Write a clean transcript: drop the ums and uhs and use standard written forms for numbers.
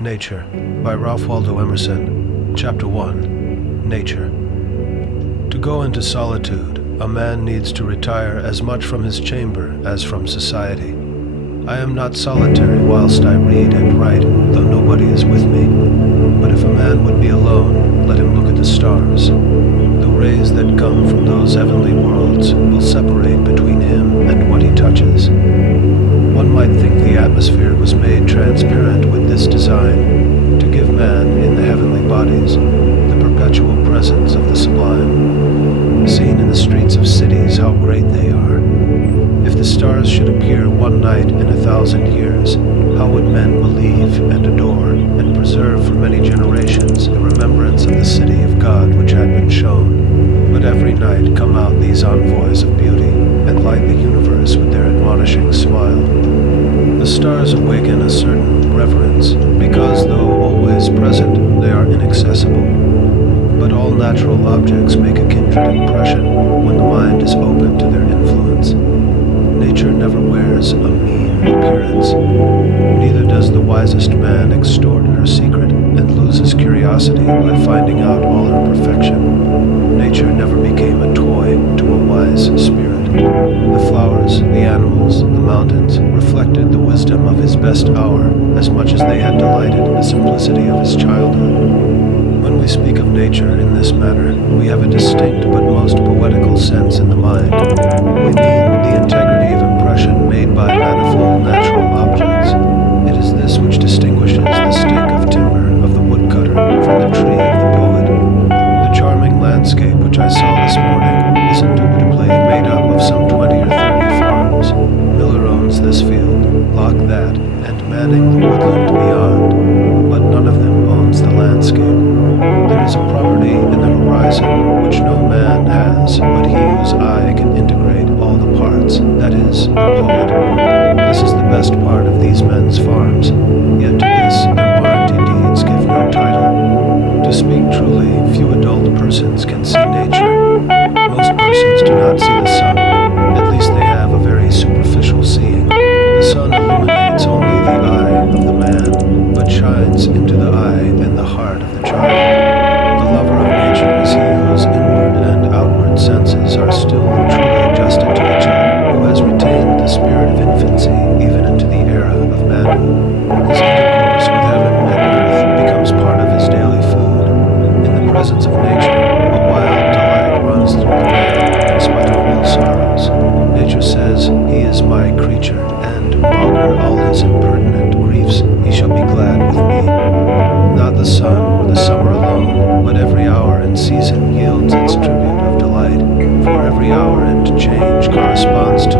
Nature by Ralph Waldo Emerson. Chapter 1. Nature. To go into solitude, a man needs to retire as much from his chamber as from society. I am not solitary whilst I read and write, though nobody is with me. But if a man would be alone, let him look at the stars. The rays that come from those heavenly worlds will separate between him and what he touches. One might think the atmosphere was made transparent with this design, to give man, in the heavenly bodies, the perpetual presence of the sublime. Seen in the streets of cities, how great they are. If the stars should appear one night in 1,000 years, how would men believe and adore and preserve for many generations the remembrance of the city of God which had been shown? But every night come out these envoys of beauty, and light the universe with their admonishing smile. The stars awaken a certain reverence, because though always present, they are inaccessible. But all natural objects make a kindred impression when the mind is open to their influence. Nature never wears a mean appearance. Neither does the wisest man extort her secret and lose his curiosity by finding out all her perfection. Nature never became a toy to a wise spirit. The flowers, the animals, the mountains reflected the wisdom of his best hour as much as they had delighted in the simplicity of his childhood. When we speak of nature in this manner, we have a distinct but most poetical sense in the mind. We mean the integrity of impression made by manifold natural objects. It is this which distinguishes the stick of timber of the woodcutter from the tree of the poet. The charming landscape which I saw this morning is indubitably made up of some 20 or 30 farms. Miller owns this field, Locke that, and Manning the woodland beyond, but none of them owns the landscape. There is a property in the horizon which no man has, but he whose eye can integrate all the parts, that is, the poet. This is the best part of these men's farms, yet to this their warranty deeds give no title. To speak truly, few adult persons can see nature. Most persons do not see the sun, at least they have a very superficial seeing. The sun illuminates only the eye of the man, but shines into the eye and the heart of the child. The lover of nature is he whose inward and outward senses are still truly adjusted to each other, who has retained the spirit of infancy even into the era of manhood. His intercourse with heaven and earth becomes part of his daily food. In the presence of nature, a wild delight runs through the man in spite of real sorrows. Nature says, "He is my creature, and, maugre all his impertinent griefs, he shall be glad with me." Not the sun or the summer alone, but every hour and season yields its tribute of delight, for every hour and change corresponds to